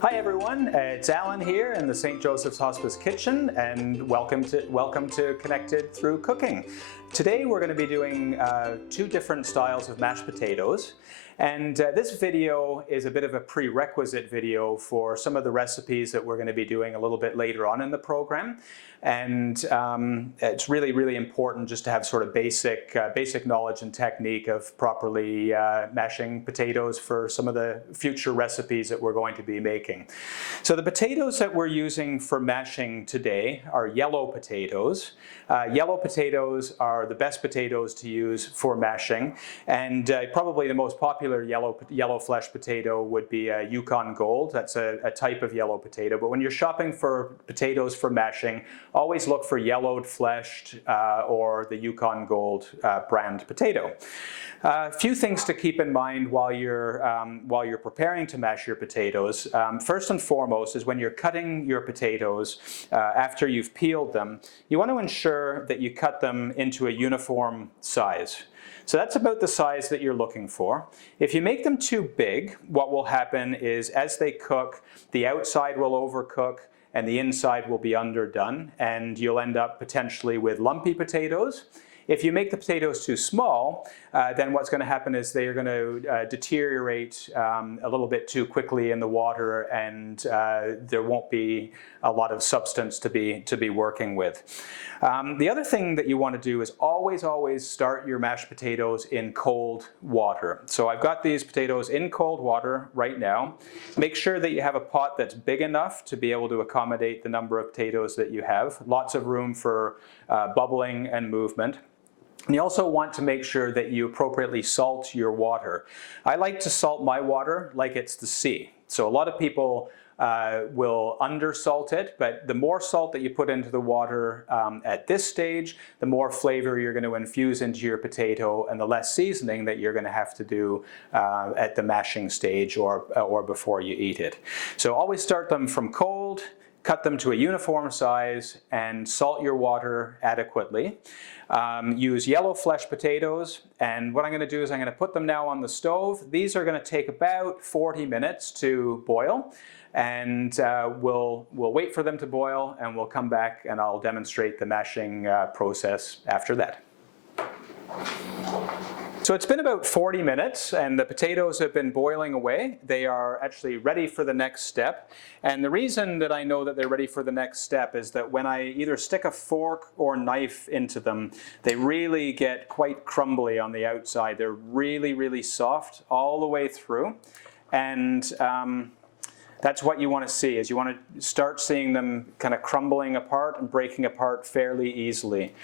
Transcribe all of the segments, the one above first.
Hi everyone, it's Alan here in the St. Joseph's Hospice kitchen, and welcome to Connected Through Cooking. Today we're going to be doing two different styles of mashed potatoes, and this video is a bit of a prerequisite video for some of the recipes that we're going to be doing a little bit later on in the program. And it's really important just to have sort of basic knowledge and technique of properly mashing potatoes for some of the future recipes that we're going to be making. So the potatoes that we're using for mashing today are yellow potatoes. Yellow potatoes are the best potatoes to use for mashing, and probably the most popular yellow flesh potato would be a Yukon Gold. That's a type of yellow potato, but when you're shopping for potatoes for mashing, always look for yellowed fleshed or the Yukon Gold brand potato. A few things to keep in mind while you're preparing to mash your potatoes. First and foremost is when you're cutting your potatoes after you've peeled them, you want to ensure that you cut them into a uniform size. So that's about the size that you're looking for. If you make them too big, what will happen is as they cook, the outside will overcook and the inside will be underdone, and you'll end up potentially with lumpy potatoes. If you make the potatoes too small, then what's going to happen is they are going to deteriorate a little bit too quickly in the water, and there won't be a lot of substance to be working with. The other thing that you want to do is always start your mashed potatoes in cold water. So I've got these potatoes in cold water right now. Make sure that you have a pot that's big enough to be able to accommodate the number of potatoes that you have. Lots of room for bubbling and movement. And you also want to make sure that you appropriately salt your water. I like to salt my water like it's the sea. So a lot of people will undersalt it, but the more salt that you put into the water at this stage, the more flavor you're going to infuse into your potato and the less seasoning that you're going to have to do at the mashing stage or before you eat it. So always start them from cold, cut them to a uniform size, and salt your water adequately. Use yellow flesh potatoes, and what I'm going to do is I'm going to put them now on the stove. These are going to take about 40 minutes to boil, and we'll wait for them to boil, and we'll come back and I'll demonstrate the mashing process after that. So it's been about 40 minutes and the potatoes have been boiling away. They are actually ready for the next step. And the reason that I know that they're ready for the next step is that when I either stick a fork or knife into them, they really get quite crumbly on the outside. They're really soft all the way through. And that's what you want to see, is you want to start seeing them kind of crumbling apart and breaking apart fairly easily.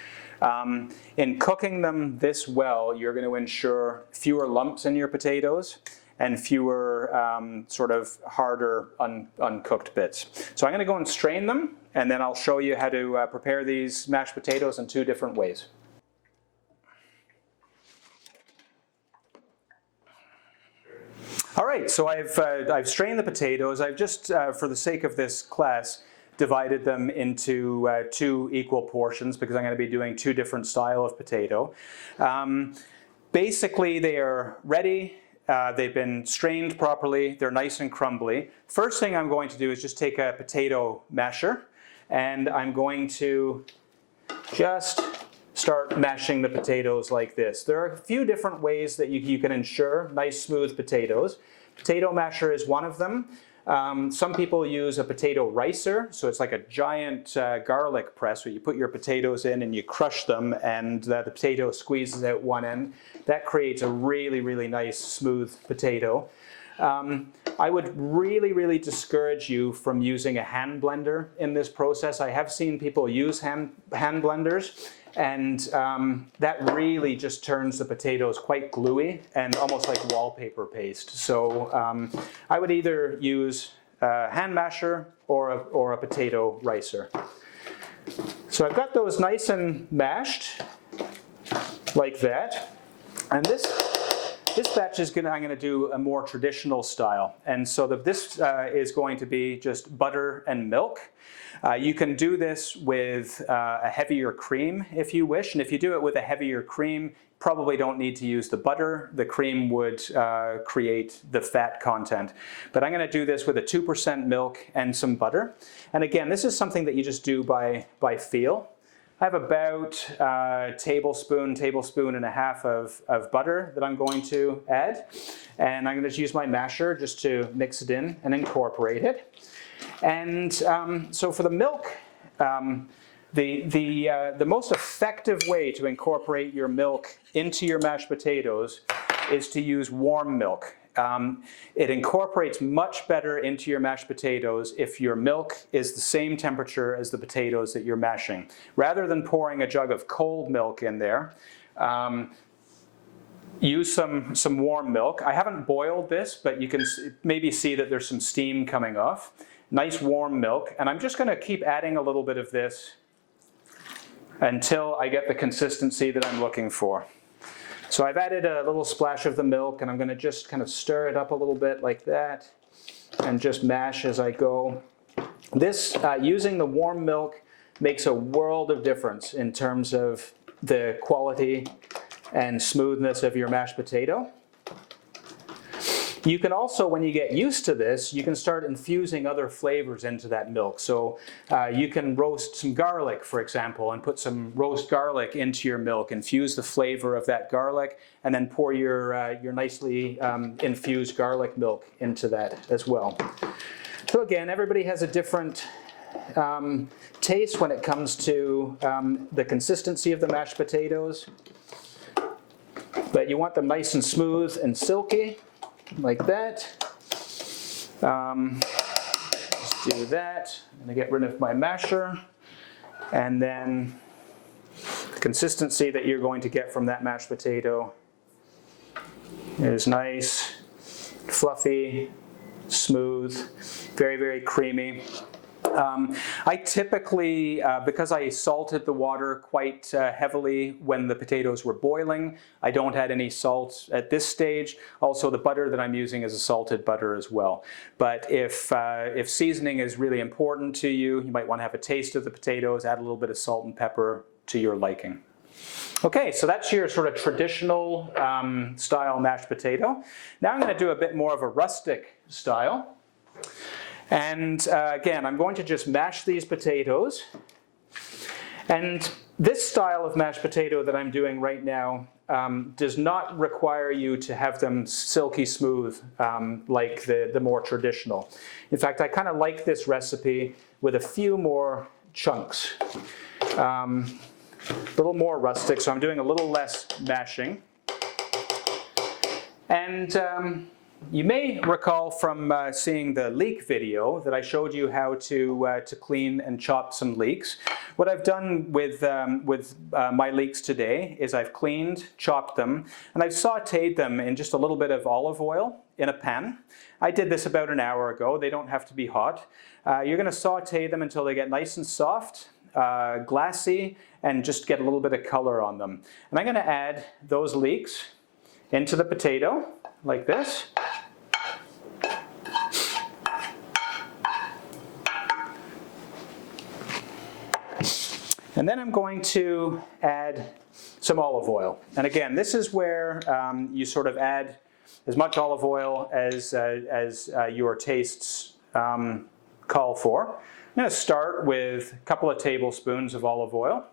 In cooking them this well, you're going to ensure fewer lumps in your potatoes and fewer sort of harder uncooked bits. So I'm going to go and strain them, and then I'll show you how to prepare these mashed potatoes in two different ways. All right, so I've strained the potatoes. I've just, for the sake of this class, divided them into two equal portions because I'm going to be doing two different styles of potato. Basically, they are ready. They've been strained properly. They're nice and crumbly. First thing I'm going to do is just take a potato masher, and I'm going to just start mashing the potatoes like this. There are a few different ways that you can ensure nice smooth potatoes. Potato masher is one of them. Some people use a potato ricer, so it's like a giant garlic press where you put your potatoes in and you crush them, and the potato squeezes out one end. That creates a really nice smooth potato. I would really discourage you from using a hand blender in this process. I have seen people use hand blenders, and that really just turns the potatoes quite gluey and almost like wallpaper paste. So I would either use a hand masher or a potato ricer. So I've got those nice and mashed like that, and this batch is I'm going to do a more traditional style, and so this is going to be just butter and milk. You can do this with a heavier cream if you wish, and if you do it with a heavier cream, probably don't need to use the butter. The cream would create the fat content. But I'm going to do this with a 2% milk and some butter. And again, this is something that you just do by feel. I have about a tablespoon and a half of butter that I'm going to add. And I'm going to use my masher just to mix it in and incorporate it. And so for the milk, the most effective way to incorporate your milk into your mashed potatoes is to use warm milk. It incorporates much better into your mashed potatoes if your milk is the same temperature as the potatoes that you're mashing. Rather than pouring a jug of cold milk in there, use some warm milk. I haven't boiled this, but you can maybe see that there's some steam coming off. Nice warm milk, and I'm just going to keep adding a little bit of this until I get the consistency that I'm looking for. So I've added a little splash of the milk, and I'm going to just kind of stir it up a little bit like that and just mash as I go. This, using the warm milk, makes a world of difference in terms of the quality and smoothness of your mashed potato. You can also, when you get used to this, you can start infusing other flavors into that milk. So you can roast some garlic, for example, and put some roast garlic into your milk, infuse the flavor of that garlic, and then pour your nicely infused garlic milk into that as well. So again, everybody has a different taste when it comes to the consistency of the mashed potatoes. But you want them nice and smooth and silky, like that. Just do that. I'm going to get rid of my masher. And then the consistency that you're going to get from that mashed potato is nice, fluffy, smooth, very, very creamy. I typically, because I salted the water quite heavily when the potatoes were boiling, I don't add any salt at this stage. Also, the butter that I'm using is a salted butter as well. But if seasoning is really important to you, you might want to have a taste of the potatoes, add a little bit of salt and pepper to your liking. Okay, so that's your sort of traditional style mashed potato. Now I'm going to do a bit more of a rustic style. And again, I'm going to just mash these potatoes. And this style of mashed potato that I'm doing right now does not require you to have them silky smooth like the more traditional. In fact, I kind of like this recipe with a few more chunks. A little more rustic, so I'm doing a little less mashing. And you may recall from seeing the leek video that I showed you how to clean and chop some leeks. What I've done with my leeks today is I've cleaned, chopped them, and I've sautéed them in just a little bit of olive oil in a pan. I did this about an hour ago. They don't have to be hot. You're going to sauté them until they get nice and soft, glassy, and just get a little bit of color on them. And I'm going to add those leeks into the potato like this. And then I'm going to add some olive oil. And again, this is where you sort of add as much olive oil as your tastes call for. I'm going to start with a couple of tablespoons of olive oil.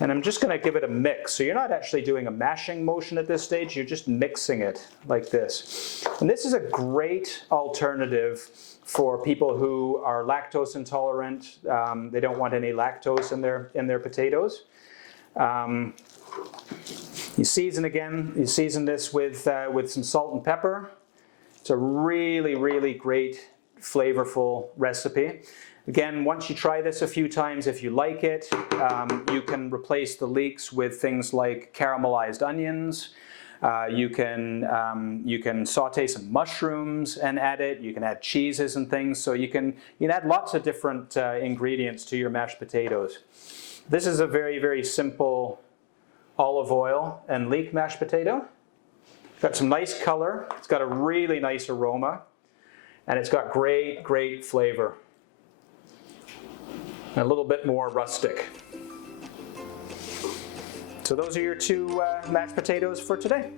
And I'm just going to give it a mix. So you're not actually doing a mashing motion at this stage, you're just mixing it like this. And this is a great alternative for people who are lactose intolerant. They don't want any lactose in their potatoes. You season this with some salt and pepper. It's a really, really great, flavorful recipe. Again, once you try this a few times, if you like it, you can replace the leeks with things like caramelized onions. You can saute some mushrooms and add it. You can add cheeses and things. So you can add lots of different ingredients to your mashed potatoes. This is a very, very simple olive oil and leek mashed potato. It's got some nice color. It's got a really nice aroma. And it's got great, great flavor. And a little bit more rustic. So those are your two mashed potatoes for today.